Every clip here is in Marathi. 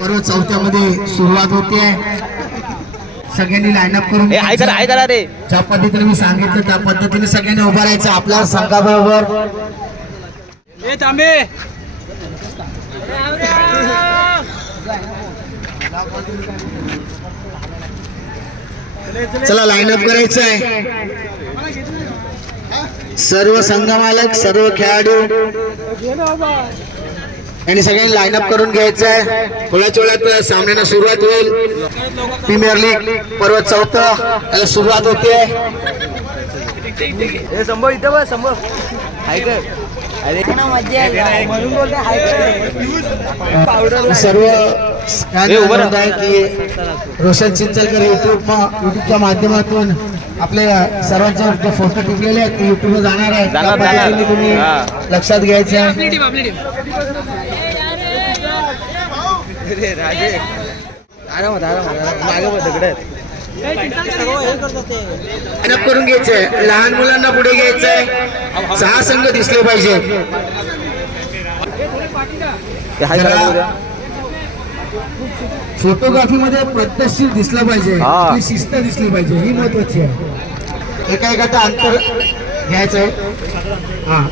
परत चौथ्यामध्ये सुरुवात होते. सगळ्यांनी लाईन अप करून करा रे. ज्या पद्धतीने मी सांगितलं त्या पद्धतीने सगळ्यांनी उभा राहायचं आपल्या संघाबरोबर. चला लाईन अप करायचं आहे. सर्व संघ मालक सर्व खेळाडू यांनी सगळ्यांनी लाईन अप करून घ्यायचं आहे. थोड्याच वेळात सामन्याला सुरुवात होईल. प्रीमियर लीग पर्व 4 याला सुरुवात होते. संभव इथं बस संभव सर्व आहे की रोशन चिंचलकर युट्यूबच्या माध्यमातून आपल्या सर्वांचे फोटो टिपलेले आहेत ते युट्यूबवर जाणार आहे. तुम्ही लक्षात घ्यायचं आहे. करून घ्यायचंय. लहान मुलांना पुढे घ्यायचंय. 6 संघ दिसले पाहिजे. फोटोग्राफी मध्ये पद्धतशीर दिसलं पाहिजे. शिस्त दिसली पाहिजे ही महत्वाची आहे. एका एकाचं अंतर घ्यायचंय.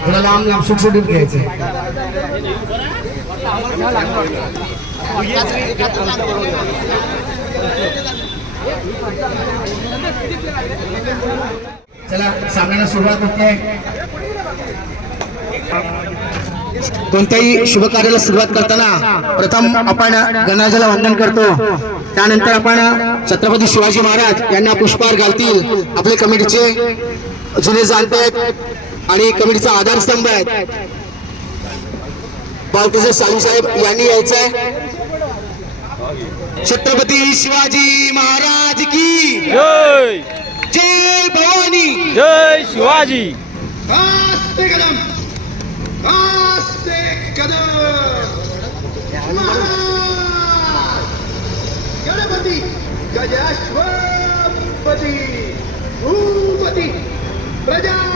थोडं लांब लांब सुटसुटीत घ्यायचंय. चला सामन्याला सुरुवात होते. कोणत्याही शुभ कार्याला सुरुवात करताना प्रथम आपण गणराजाला वंदन करतो. त्यानंतर आपण छत्रपती शिवाजी महाराज यांना पुष्पहार घालतील. आपले कमिटीचे जुने जाणते आहेत आणि कमिटीचा आधारस्तंभ आहेत. बालकृष्ण साळवी साहेब यांनी यायचं आहे. छत्रपती शिवाजी महाराज की जय. जय भवानी. जय शिवाजी. गणपती गजाश्वपती भूपती प्रजापती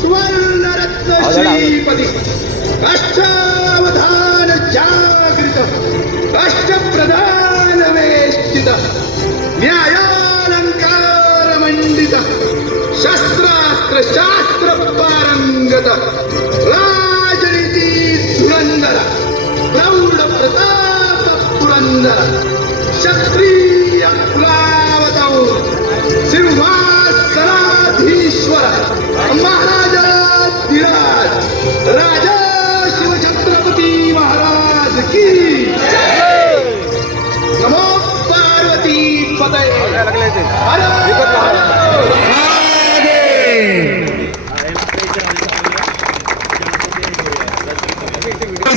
सुवर्णरत्न श्रीपती अष्टावधान जागृत अष्टप्रधान वेष्टित न्यायालंकार मंडित शस्त्रास्त्र शास्त्र पारंगत राजनीती धुरंधर प्रौढ प्रताप पुरंदर क्षत्रिय कुलावताऊ सिंहासनाधीश्वर महाराजाधिराज राजा शिवछत्रपती महाराज की नमो पार्वती पतये.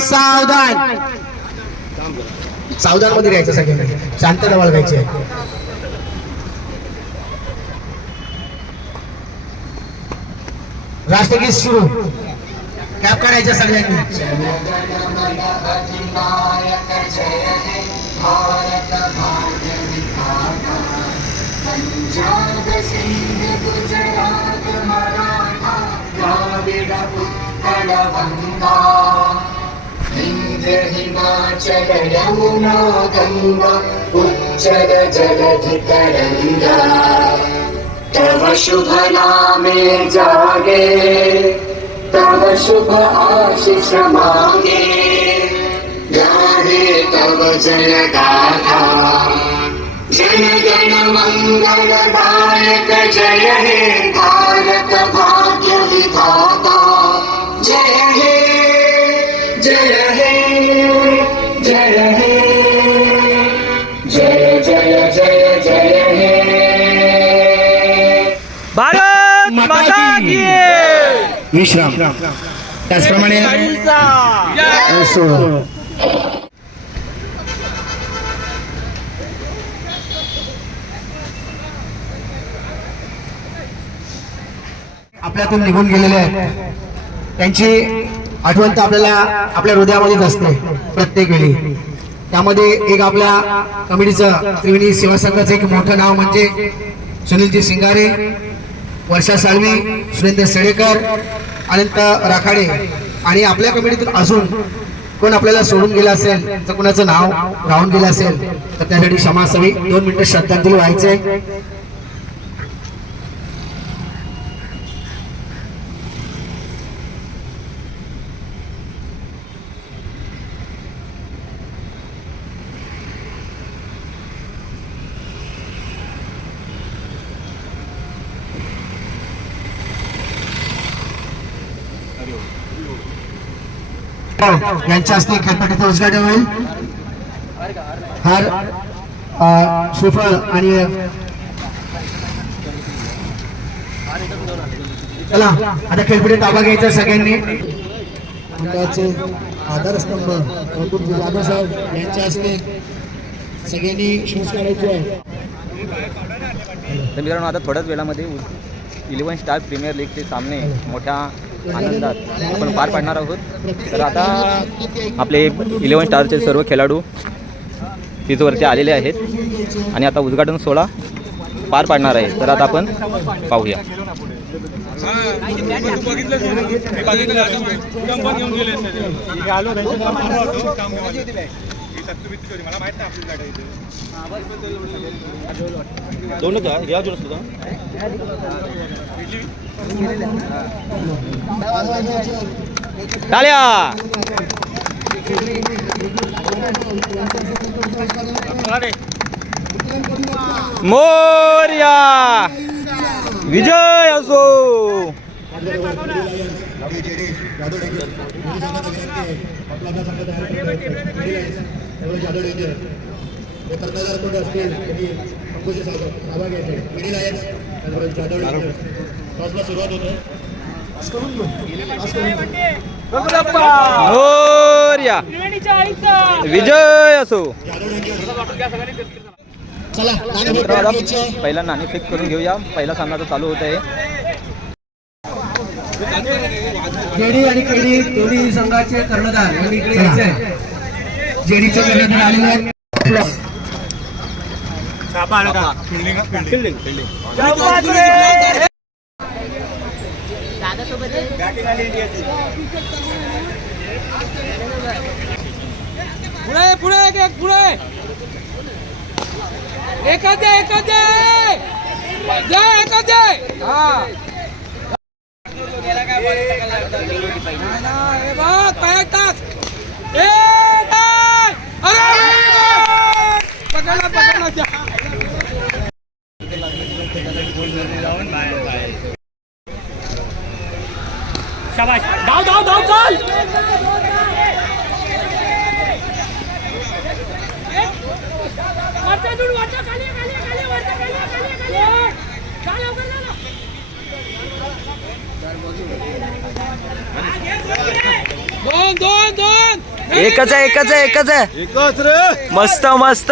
सावधान सावधान मध्ये राहायचं. सगळ्यांनी शांतता बाळगायची आहे. राष्ट्रगीत सुरू. कॅप काढायच्या सगळ्यांनी. पंजाब सिंध गुजरात मराठा द्राविड उत्कल गंगा विंध्य हिमाचल यमुना गंगा उच्चल जलधि तरंगा तव शुभ नामे जागे तव शुभ आशीष मांगे गाहे तव जय गाथा जन गण मंगलदायक जय हे भारत भाग्य विधाता जय हे जय हे जय हे जय जय जय जय हे भारत माता की विश्राम. त्याचप्रमाणे आपल्यातून निघून गेलेले आहेत त्यांची आठवण तर आपल्याला आपल्या हृदयामध्येच असते प्रत्येक वेळी. त्यामध्ये एक आपल्या कमिटीचं त्रिवेणी सेवा संघाचं एक मोठं नाव म्हणजे सुनीलजी सिंगारे, वर्षा साळवी, सुरेंद्र सेडेकर, अनंत राखाडे आणि आपल्या कमिटीतून अजून कोण आपल्याला सोडून गेलं असेल, तर कुणाचं नाव राहून गेलं असेल तर त्यासाठी क्षमा असावी. 2 मिनिटं श्रद्धांजली व्हायचे. यांच्या हस्ते खेळपट्टीचं उद्घाटन होईल. हार श्रीफळ आणि चला आता खेळपट्टी ताबा घ्यायचा सगळ्यांनी. मंडळाचे आधारस्तंभ जाधव साहेब यांच्या हस्ते सगळ्यांनी शूज करायचे आहे. तर मित्रांनो आता थोड्याच वेळामध्ये 11 स्टार प्रीमियर लीगचे सामने मोठ्या आनंदात आपण पार पाडणार आहोत. तर आता आपले 11 स्टारचे सर्व खेळाडू तिथवरती आलेले आहेत आणि आता उद्घाटन सोहळा पार पाडणार आहे. तर आता आपण पाहूया. टाळ्या. मोरया. विजय असो. मोरया. विजय असो. चला पहिला नाणी फिक्स करून घेऊया. पहिला सामना तर चालू होत आहे. जेडी आणि केडी दोन्ही संघाचे कर्णधार यांनी इकडे यायचे आहे. जेडीचे कर्णधार आलेले आहेत. पुढे पुढे पुढे एखादे हा शाबाश. धाव चाल. एकच आहे. मस्त मस्त.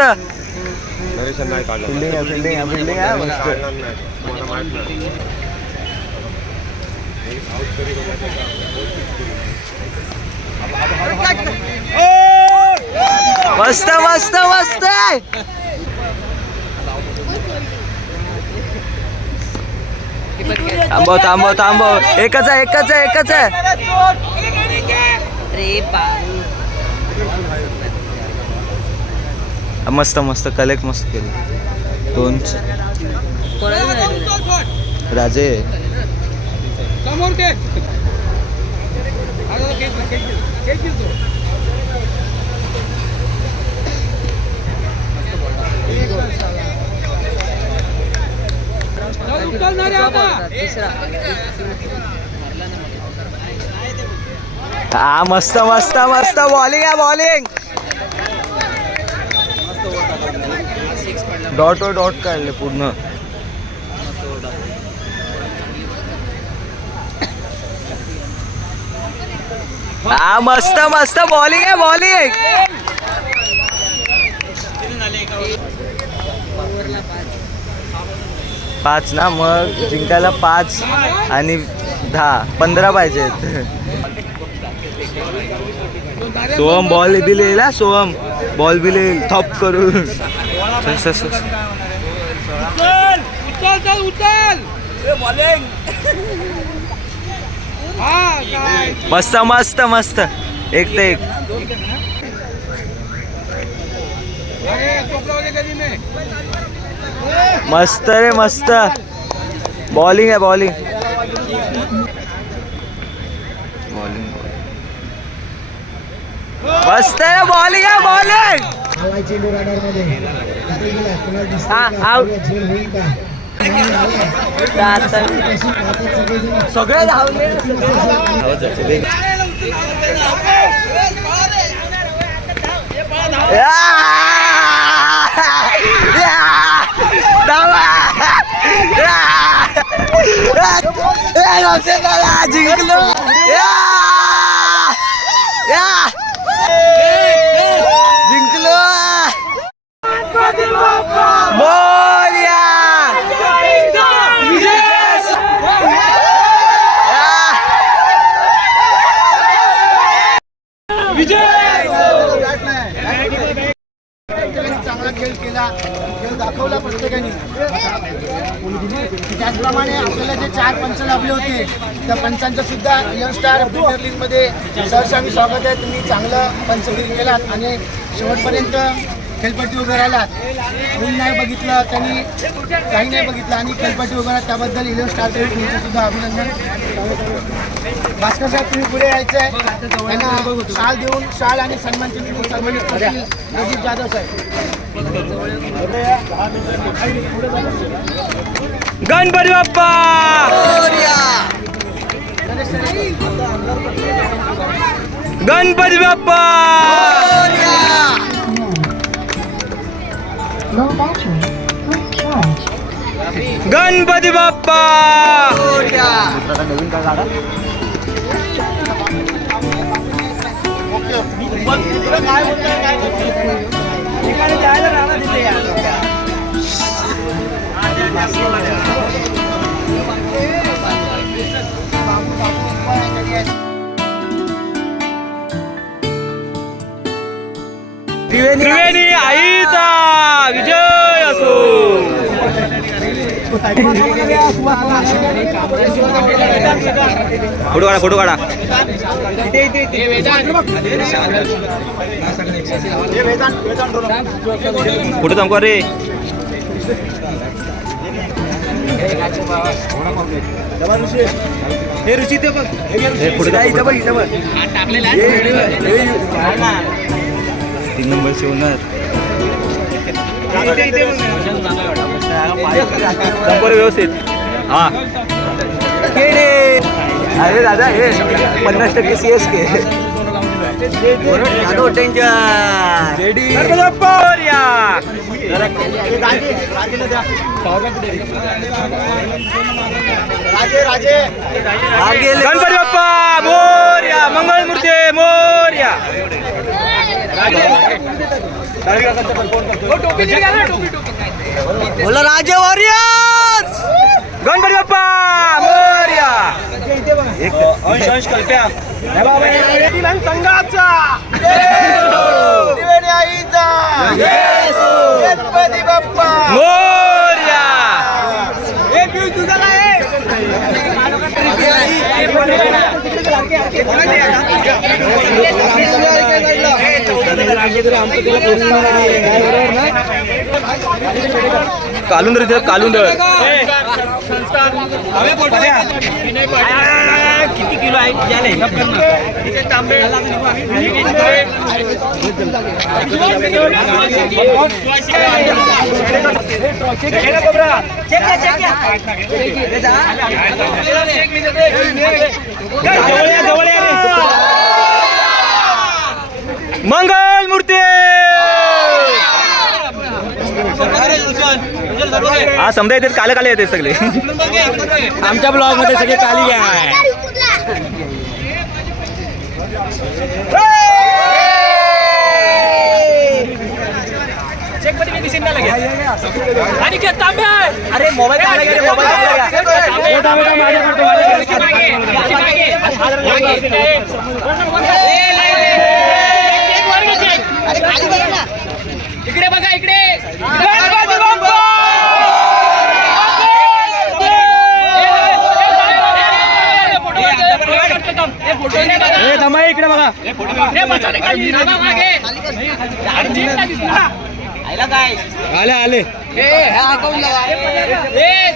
थांबव. एकच आहे. मस्त कलेक्ट मस्त केली. 2 राजे. हा मस्त बॉलिंग. डॉट काढले पूर्ण. हा मस्त बॉलिंग. 5 ना, मग जिंकायला 5 आणि 10 15 पाहिजेत. सोहम बॉल दिलेला. बॉल बी येईल थॉप करून. मस्त एक ते एक. मस्त रे मस्त. बॉलिंग आहे बॉलिंग. मस्त आहे बॉलिंग आहे बॉलिंग. सगळे धावले. जिंकलो. जिंकलो. मोरया. चांगला खेळ केला, खेळ दाखवला प्रत्येकाने. त्याचप्रमाणे आपल्याला जे 4 पंच लाभले होते त्या पंचांचं सुद्धा 11 स्टार प्रीमियर लीगमध्ये सहर्षाने स्वागत आहे. तुम्ही चांगलं पंचगिरी केलात आणि शेवटपर्यंत खेळपट्टी उभे राहिलात. ऊन नाही बघितलं, त्यांनी काही नाही बघितलं आणि खेळपट्टी उभे राहिलात, त्याबद्दल 11 स्टारचे तुमचं सुद्धा अभिनंदन. भास्कर साहेब तुम्ही पुढे यायचं आहे. त्यांना शाल देऊन शाल आणि सन्मान चिन्ह सन्मानित करतील प्रदीप जाधव साहेब. Ganpati Bappa. Ganpati Bappa. Low battery. Quick charge. Ganpati Bappa. नवीन का गाडा. त्रिवेणी आईचा विजय असो. फोटो काढा फोटो काढा. फोटो थांबवा रे. हे ऋषी ते बघ. फोटो 3 नंबर शिवणार. व्यवस्थित. हा अरे दादा हे 50% CSK. गणपती बाप्पा मोरया. मंगलमूर्ती मोरया. बोला राजे वॉरियर्स. गणपती बाप्पा मोरया. अंश कल्प्या. संघाचा त्रिवेणी आईचा गणपती बाप्पा मोरया. कालुंदर इथे कालुंदर. किती किलो आहे मंगल मूर्ती. हा समजा येते काले काले येते सगळे. आमच्या ब्लॉग मध्ये सगळे काली आहे. अरे मोबाईल इकडे बघा इकडे. समय इकडे बघा. आले आले.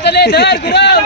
चले धर गुरु.